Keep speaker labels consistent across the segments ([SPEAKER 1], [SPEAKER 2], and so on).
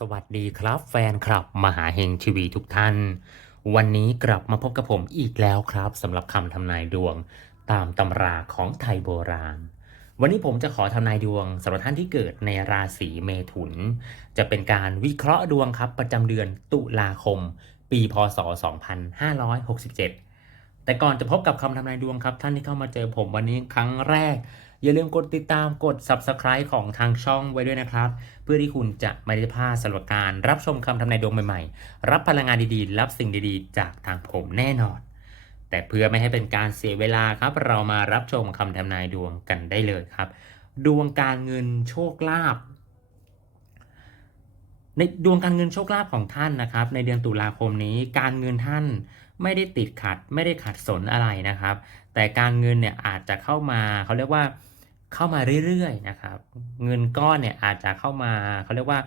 [SPEAKER 1] สวัสดีครับแฟนคลับมหาเฮงทีวีทุกท่าน วันนี้กลับมาพบกับผมอีกแล้วครับสำหรับคำทำนายดวง ตามตำราของไทยโบราณ วันนี้ผมจะขอทำนายดวงสำหรับท่านที่เกิดในราศีเมถุน จะเป็นการวิเคราะห์ดวงครับประจำเดือนตุลาคม ปีพศ 2567 แต่ก่อนจะพบกับคำทำนายดวงครับ ท่านที่เข้ามาเจอผมวันนี้ครั้งแรก อย่าลืมกดติดตามกด Subscribe ของทางช่องไว้ด้วยนะครับ เพื่อที่คุณจะไม่ได้พลาดสำหรับการรับชมคำทำนายดวงใหม่ๆ รับพลังงานดีๆ รับสิ่งดีๆ จากทางผมแน่นอน แต่เพื่อไม่ให้เป็นการเสียเวลาครับ เรามารับชมคำทำนายดวงกันได้เลยครับ ดวงการเงินโชคลาภในดวงการเงินโชคลาภของท่านนะครับ ในเดือนตุลาคมนี้การเงินท่าน ไม่ได้ติดขัดไม่ได้ขัดสนอะไรนะครับ แต่การเงินเนี่ยอาจจะเข้ามาเขาเรียกว่าเข้ามาเรื่อยๆนะครับเงินก้อนเนี่ยอาจจะเข้ามาเขาเรียกว่า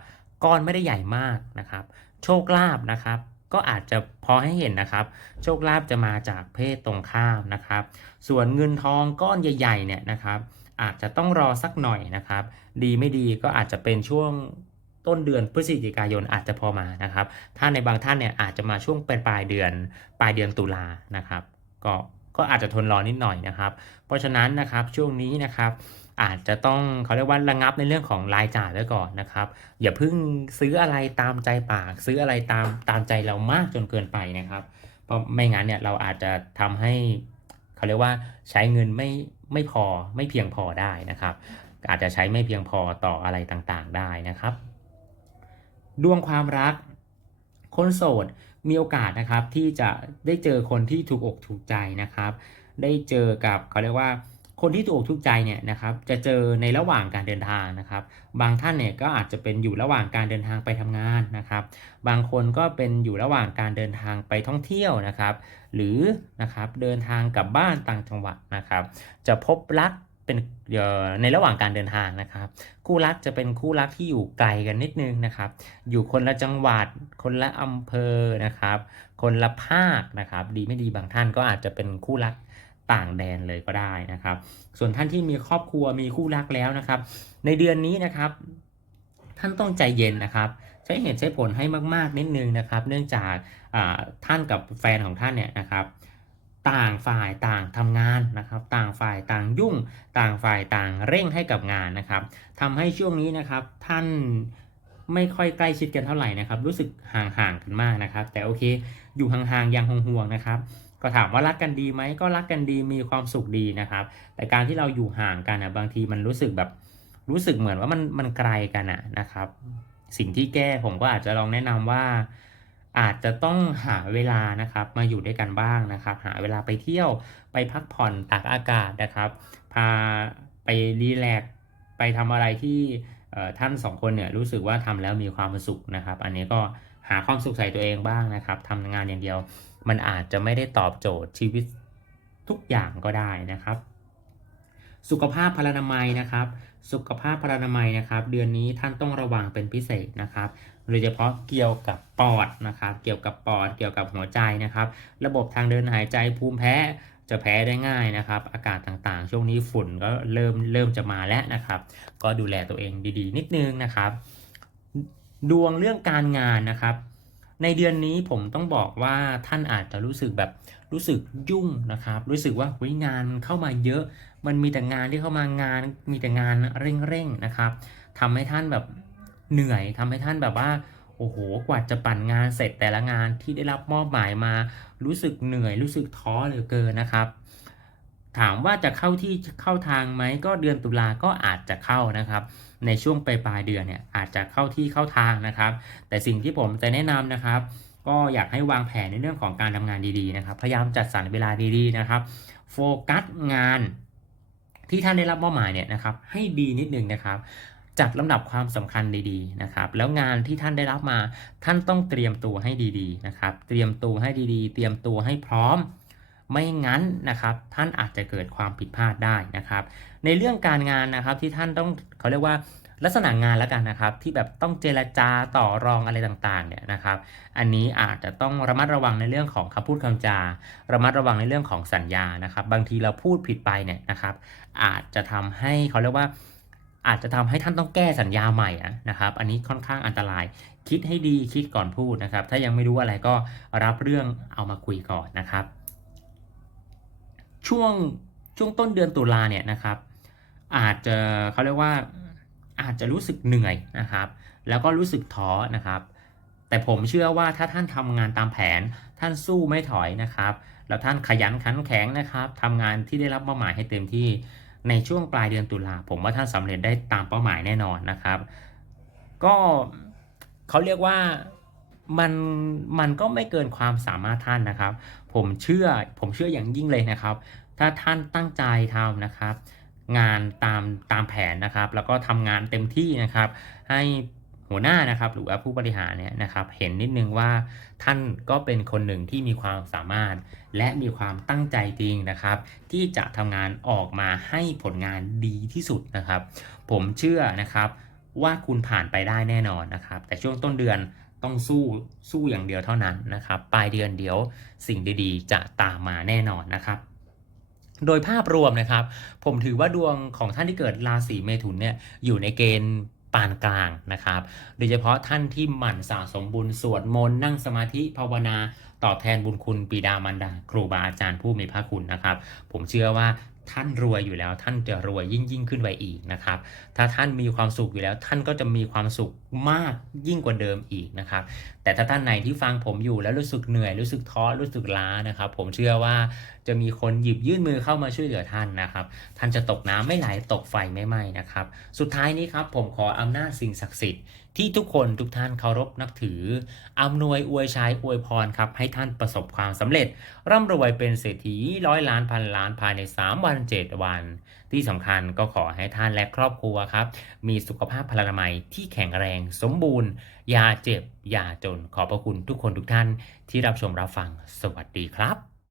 [SPEAKER 1] ก้อนไม่ได้ใหญ่มากนะครับ โชคลาภนะครับ ก็อาจจะพอให้เห็นนะครับ โชคลาภจะมาจากเพศตรงข้ามนะครับ ส่วนเงินทองก้อนใหญ่ๆเนี่ยนะครับ อาจจะต้องรอสักหน่อยนะครับ ดีไม่ดีก็อาจจะเป็นช่วง ต้นเดือนพฤศจิกายนอาจจะพอมานะครับ ถ้าในบางท่านเนี่ยอาจจะมาช่วงเป็นปลายเดือนปลายเดือนตุลานะครับ ก็ก็อาจจะทนรอนิดหน่อยนะครับ เพราะฉะนั้นนะครับช่วงนี้นะครับอาจจะต้องเขาเรียกว่าระงับในเรื่องของรายจ่ายไว้ก่อนนะครับ อย่าเพิ่งซื้ออะไรตามใจปาก ซื้ออะไรตามตามใจเรามากจนเกินไปนะครับ เพราะไม่งั้นเนี่ยเราอาจจะทำให้เขาเรียกว่าใช้เงินไม่ไม่พอไม่เพียงพอได้นะครับ อาจจะใช้ไม่เพียงพอต่ออะไรต่างๆได้นะครับ ดวงความรัก คนโสดมีโอกาสนะครับที่จะได้เจอคนที่ถูกอกถูกใจนะครับ ได้เจอกับเขาเรียกว่าคนที่ถูกอกถูกใจเนี่ยนะครับจะเจอในระหว่างการเดินทางนะครับ บางท่านเนี่ยก็อาจจะเป็นอยู่ระหว่างการเดินทางไปทำงานนะครับ บางคนก็เป็นอยู่ระหว่างการเดินทางไปท่องเที่ยวนะครับ หรือนะครับเดินทางกลับบ้านต่างจังหวัดนะครับ จะพบรัก เป็นในระหว่างการเดินทางนะครับ คู่รักจะเป็นคู่รักที่อยู่ไกลกันนิดนึงนะครับ อยู่คนละจังหวัด คนละอำเภอนะครับ คนละภาคนะครับ ดีไม่ดีบางท่านก็อาจจะเป็นคู่รักต่างแดนเลยก็ได้นะครับ ส่วนท่านที่มีครอบครัวมีคู่รักแล้วนะครับ ในเดือนนี้นะครับ ท่านต้องใจเย็นนะครับ ใช้เหตุใช้ผลให้มาก ๆนิดนึงนะครับ เนื่องจากท่านกับแฟนของท่านเนี่ยนะครับ ต่างฝ่ายต่างทำงานนะครับ ต่างฝ่ายต่างยุ่ง ต่างฝ่ายต่างเร่งให้กับงานนะครับทำให้ช่วงนี้นะครับท่านไม่ค่อยใกล้ชิดกันเท่าไหร่นะครับ รู้สึกห่างๆกันมากนะครับ แต่โอเค อยู่ห่างๆยังห่วงๆนะครับ ก็ถามว่ารักกันดีไหมก็รักกันดีมีความสุขดีนะครับ แต่การที่เราอยู่ห่างกันนะบางทีมันรู้สึกแบบรู้สึกเหมือนว่ามันมันไกลกันอะนะครับ สิ่งที่แก้ผมก็อาจจะลองแนะนำว่า อาจจะต้องหาเวลานะครับมาอยู่ด้วยกันบ้างนะครับ หาเวลาไปเที่ยวไปพักผ่อนตากอากาศนะครับ พาไปรีแลกไปทำอะไรที่ท่านสองคนเนี่ยรู้สึกว่าทำแล้วมีความสุขนะครับ อันนี้ก็หาความสุขใส่ตัวเองบ้างนะครับทำงานอย่างเดียว มันอาจจะไม่ได้ตอบโจทย์ชีวิตทุกอย่างก็ได้นะครับ สุขภาพพลานามัยนะครับ สุขภาพพลานามัยนะครับ เดือนนี้ท่านต้องระวังเป็นพิเศษนะครับ โดยเฉพาะเกี่ยวกับปอดนะครับ เกี่ยวกับปอด เกี่ยวกับหัวใจนะครับ ระบบทางเดินหายใจภูมิแพ้จะแพ้ได้ง่ายนะครับ อากาศต่างๆ ช่วงนี้ฝุ่นก็เริ่มเริ่มจะมาแล้วนะครับ ก็ดูแลตัวเองดีๆ นิดนึงนะครับ ดวงเรื่องการงานนะครับ ในเดือนนี้ผมต้องบอกว่าท่านอาจจะรู้สึกแบบรู้สึกยุ่งนะครับ รู้สึกว่าหุยงานมันเข้ามาเยอะ มันมีแต่งานที่เข้ามางานมีแต่งานเร่งๆนะครับทำให้ท่านแบบเหนื่อยทำให้ท่านแบบว่าโอ้โหกว่าจะปั่นงานเสร็จแต่ละงานที่ได้รับมอบหมายมา รู้สึกเหนื่อยรู้สึกท้อเหลือเกินนะครับ ถามว่าจะเข้าที่เข้าทางไหมก็เดือนตุลาก็อาจจะเข้านะครับ ในช่วงปลายปลายเดือนเนี่ยอาจจะเข้าที่เข้าทางนะครับ แต่สิ่งที่ผมจะแนะนำนะครับ ก็อยากให้วางแผนในเรื่องของการทำงานดีๆนะครับ พยายามจัดสรรเวลาดีๆนะครับ โฟกัสงานที่ท่านได้รับมอบหมายเนี่ยนะครับ ให้ดีนิดนึงนะครับจัดลำดับความสำคัญดีๆนะครับ แล้วงานที่ท่านได้รับมา ท่านต้องเตรียมตัวให้ดีๆนะครับ เตรียมตัวให้ดีๆ เตรียมตัวให้พร้อม ไม่งั้นนะครับท่านอาจจะเกิดความผิดพลาดได้นะครับ ในเรื่องการงานนะครับที่ท่านต้องเขาเรียกว่าลักษณะงานแล้วกันนะครับที่แบบต้องเจรจาต่อรองอะไรต่างๆเนี่ยนะครับ อันนี้อาจจะต้องระมัดระวังในเรื่องของคำพูดคำจา ระมัดระวังในเรื่องของสัญญานะครับ บางทีเราพูดผิดไปเนี่ยนะครับ อาจจะทำให้เขาเรียกว่า อาจจะทำให้ท่านต้องแก้สัญญาใหม่อะนะครับ อันนี้ค่อนข้างอันตราย คิดให้ดีคิดก่อนพูดนะครับ ถ้ายังไม่รู้อะไรก็รับเรื่องเอามาคุยก่อนนะครับ ช่วงช่วงต้นเดือนตุลาเนี่ยนะครับ อาจจะเขาเรียกว่าอาจจะรู้สึกเหนื่อยนะครับ แล้วก็รู้สึกท้อนะครับ แต่ผมเชื่อว่าถ้าท่านทำงานตามแผนท่านสู้ไม่ถอยนะครับ แล้วท่านขยันขันแข็งนะครับทำงานที่ได้รับมอบหมายให้เต็มที่ในช่วงปลายเดือนตุลาผมว่าท่านสำเร็จได้ตามเป้าหมายแน่นอนนะครับ ก็เขาเรียกว่า มันมันก็ไม่เกินความสามารถท่านนะครับ ผมเชื่อผมเชื่ออย่างยิ่งเลยนะครับ ถ้าท่านตั้งใจทำนะครับ งานตามตามแผนนะครับ แล้วก็ทำงานเต็มที่นะครับ ให้หัวหน้านะครับหรือว่าผู้บริหารเนี่ยนะครับเห็นนิดนึงว่าท่านก็เป็นคนหนึ่งที่มีความสามารถ และมีความตั้งใจจริงนะครับ ที่จะทำงานออกมาให้ผลงานดีที่สุดนะครับ ผมเชื่อนะครับว่าคุณผ่านไปได้แน่นอนนะครับ แต่ช่วงต้นเดือน ต้องสู้สู้อย่างเดียวเท่านั้นนะครับ ปลายเดือนเดี๋ยวสิ่งดีๆ จะตามมาแน่นอนนะครับ โดยภาพรวมนะครับ ผมถือว่าดวงของท่านที่เกิดราศีเมถุนเนี่ยอยู่ในเกณฑ์ปานกลางนะครับ โดยเฉพาะท่านที่หมั่นสะสมบุญสวดมนต์นั่งสมาธิภาวนาตอบแทนบุญคุณปิดามารดา ครูบาอาจารย์ผู้มีพระคุณนะครับ ผมเชื่อว่า ท่านรวยอยู่แล้วท่านจะรวยยิ่งยิ่งขึ้นไปอีกนะครับ ถ้าท่านมีความสุขอยู่แล้ว ท่านก็จะมีความสุขมากยิ่งกว่าเดิมอีกนะครับ แต่ถ้าท่านไหนที่ฟังผมอยู่แล้วรู้สึกเหนื่อยรู้สึกท้อรู้สึกล้านะครับ ผมเชื่อว่าจะมีคนหยิบยื่นมือเข้ามาช่วยเหลือท่านนะครับ ท่านจะตกน้ำไม่ไหลตกไฟไม่ไหม้นะครับ สุดท้ายนี้ครับผมขออำนาจสิ่งศักดิ์สิทธิ์ที่ทุกคนทุกท่านเคารพนับถืออำนวยอวยชัยอวยพรครับให้ท่านประสบความสำเร็จ ร่ำรวยเป็นเศรษฐีร้อยล้านพันล้านภายใน 3 วัน 7 วัน ที่สำคัญก็ขอให้ท่านและครอบครัวครับ มีสุขภาพพลานามัยที่แข็งแรงสมบูรณ์ อย่าเจ็บ อย่าจนขอบพระคุณทุกคนทุกท่านที่รับชมรับฟังสวัสดีครับ